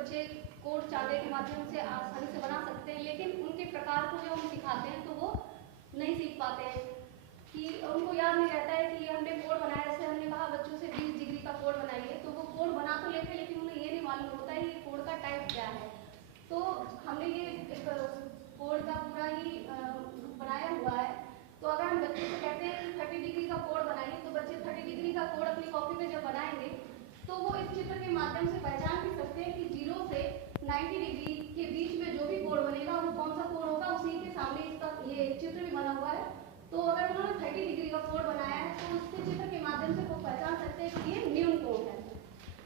बच्चे code chart के माध्यम से आसानी से बना सकते हैं, लेकिन उनके प्रकार को जब हम सिखाते हैं तो वो नहीं सीख पाते हैं, कि उनको याद नहीं रहता है कि हमने कोड बनाया। जैसे हमने कहा बच्चों से 20 डिग्री का कोड बनाइए, तो वो कोड बना तो लेते हैं, लेकिन उन्हें ये नहीं मालूम होता है ये कोड का टाइप क्या है। तो हमने ये कोड का पूरा ही बनाया हुआ है। तो अगर हम बच्चे से कहते हैं कि 30 डिग्री का कोड बनाइए, तो बच्चे 30 डिग्री का कोड अपनी कॉपी पे जब बनाएंगे तो वो इस चित्र के माध्यम से पहचान भी सकते हैं कि 0 से 90 डिग्री के बीच में जो भी कोड बनेगा वो कौन सा कोड होगा। उसी के सामने इसका ये चित्र भी बना हुआ है। तो अगर उन्होंने 30 डिग्री का कोड बनाया है तो उसके चित्र के माध्यम से वो पहचान सकते हैं कि ये न्यू कोड है।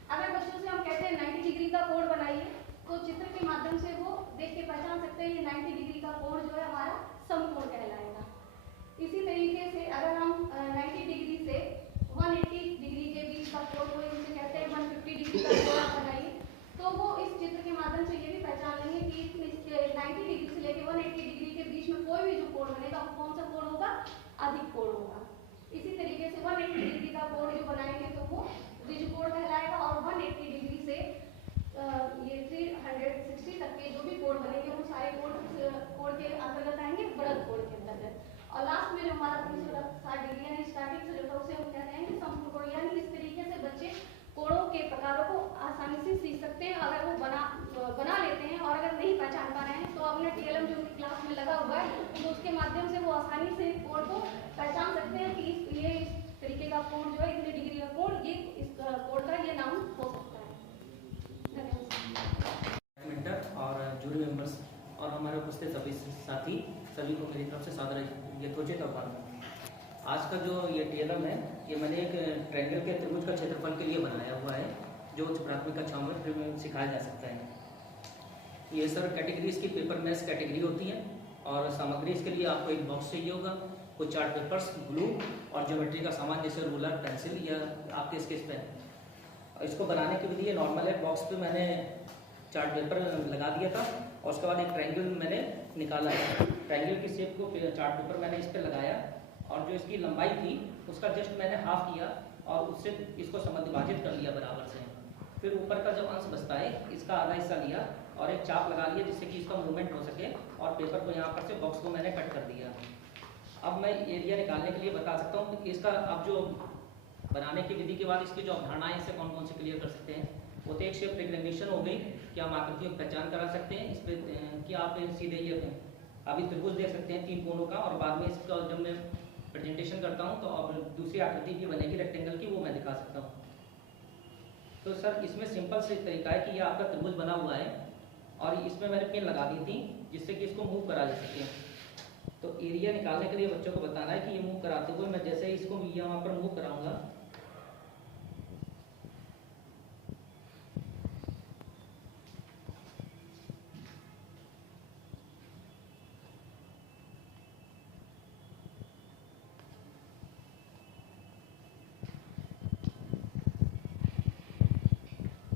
अगर बच्चों से हम कहते हैं 90 डिग्री का कोड बनाइए, तो चित्र के माध्यम से वो देख के पहचान सकते हैं ये 90 डिग्री का कोड जो है हमारा सम कोड कहलाएगा। इसी तरीके से अगर हम 90 डिग्री से 180 डिग्री के बीच का कोड को जिसे कहते हैं 150 डिग्री का कोड बनाइए, तो वो इस चित्र के माध्यम से ये भी पहचान लेंगे कि 90 डिग्री से लेकर 180 डिग्री के बीच में कोई भी जो कोड बनेगा वो कौन सा कोड होगा, अधिक कोड होगा। इसी तरीके से 180 डिग्री का कोड जो बनाएंगे तो वो रिज कोड कहलाएगा, और 180 डिग्री से ये 360 तक के जो भी कोड बनेंगे वो सारे कोड के अंतर्गत आएंगे, बढ़त कोड के अंतर्गत। और लास्ट में जो हमारा 360 डिग्री यानी स्टार्टिंग से जो था उसे हम कहते हैं कि संपूर्ण कोड। यानी इस तरीके से बच्चे कोडों के प्रकारों को आसानी से सीख सकते हैं अगर वो बना लेते हैं। और अगर नहीं पहचान पा रहे हैं तो अपने TLM जो उनकी क्लास में लगा हुआ है तो उसके माध्यम से वो आसानी से कोड को पहचान सकते हैं कि ये इस तरीके का कोड जो है, इतने डिग्री का कोड, ये इस कोड का ये नाम हो सकता है। धन्यवाद। और जूरी मेंबर्स और हमारे उपस्थित सभी साथी सभी को मेरी तरफ से सादर यथोचित आभार। आज का जो ये TLM है ये मैंने एक ट्रायंगल के त्रिभुज का क्षेत्रफल के लिए बनाया हुआ है जो उच्च प्राथमिक कक्षाओं में सिखाया जा सकता है। ये सर कैटेगरी इसकी पेपर मैथ्स कैटेगरी होती है, और सामग्री इसके लिए आपको एक बॉक्स चाहिए होगा, कुछ चार्ट पेपर्स, ग्लू और ज्योमेट्री का सामान जैसे रूलर, पेंसिल या आपके स्केच पेन। इसको बनाने की विधि नॉर्मल है। बॉक्स पे मैंने चार्ट पेपर लगा दिया था और उसके बाद एक ट्रायंगल मैंने निकाला है। ट्रायंगल की शेप को चार्ट पेपर मैंने इस पर लगाया, और जो इसकी लंबाई थी उसका जस्ट मैंने हाफ किया और उससे इसको समद्विभाजित कर लिया बराबर से। फिर ऊपर का जो अंश बचता है इसका आधा हिस्सा लिया और एक चाप लगा लिया जिससे कि इसका मूवमेंट हो सके, और पेपर को यहाँ पर से बॉक्स को मैंने कट कर दिया। अब मैं एरिया निकालने के लिए बता सकता हूँ कि इसका अब जो बनाने की विधि के बाद इसकी जो अवधारणाएं इससे कौन कौन से क्लियर कर सकते हैं। वो तो एक शेप रिकग्निशन हो गई कि हम आकृतियों की पहचान करा सकते हैं। इस पर कि आप सीधे ये अभी त्रिभुज देख सकते हैं 3 कोणों का, और बाद में इसका जब मैं प्रेजेंटेशन करता हूँ तो अब दूसरी आकृति भी बनेगी रेक्टेंगल की, वो मैं दिखा सकता हूँ। तो सर इसमें सिंपल से तरीका है कि ये आपका त्रिभुज बना हुआ है और इसमें मैंने पिन लगा दी थी जिससे कि इसको मूव करा जा सके। तो एरिया निकालने के लिए बच्चों को बताना है कि ये मूव कराते हुए मैं जैसे इसको यहाँ पर मूव कराऊंगा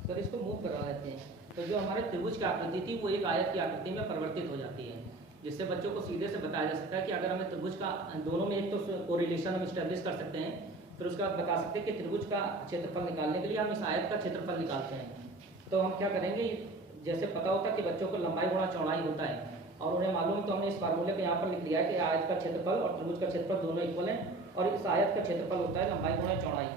तो इसको मूव करा लेते हैं। तो जो हमारे त्रिभुज की आकृति थी वो एक आयत की आकृति में परिवर्तित हो जाती है, जिससे बच्चों को सीधे से बताया जा सकता है कि अगर हमें त्रिभुज का दोनों में एक तो कोरिलेशन हम स्टैब्लिश कर सकते हैं, फिर उसके बाद बता सकते हैं कि त्रिभुज का क्षेत्रफल निकालने के लिए हम इस आयत का क्षेत्रफल निकालते हैं। तो हम क्या करेंगे, जैसे पता होता है कि बच्चों को लंबाई गुणा चौड़ाई होता है और उन्हें मालूम, तो हमने इस फार्मूले को यहाँ पर लिख लिया है कि आयत का क्षेत्रफल और त्रिभुज का क्षेत्रफल दोनों इक्वल हैं, और इस आयत का क्षेत्रफल होता है लंबाई गुणा चौड़ाई।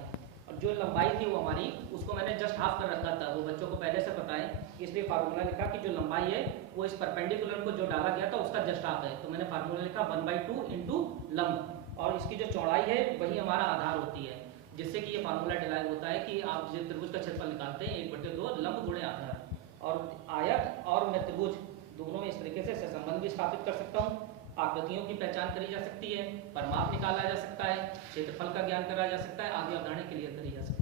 और जो लंबाई थी वो हमारी, उसको मैंने जस्ट हाफ कर रखा था, वो बच्चों को पहले से पता है, इसलिए फार्मूला लिखा कि जो लंबाई है वो इस परपेंडिकुलर को जो डाला गया था उसका जस्ट हाफ है। तो मैंने फार्मूला लिखा 1/2 इंटू लंब, और इसकी जो चौड़ाई है वही हमारा आधार होती है, जिससे कि ये फार्मूला डिराइव होता है कि आप जो त्रिभुज का क्षेत्रफल निकालते हैं 1/2 लंब गुणे आधार। और आयत और मैं त्रिभुज दोनों में इस तरीके से संबंध भी स्थापित कर सकता हूँ। आकृतियों की पहचान करी जा सकती है, परिमाप निकाला जा सकता है, क्षेत्रफल का ज्ञान करा जा सकता है, आदि अवधारणाएं क्लियर करी जा सकती है।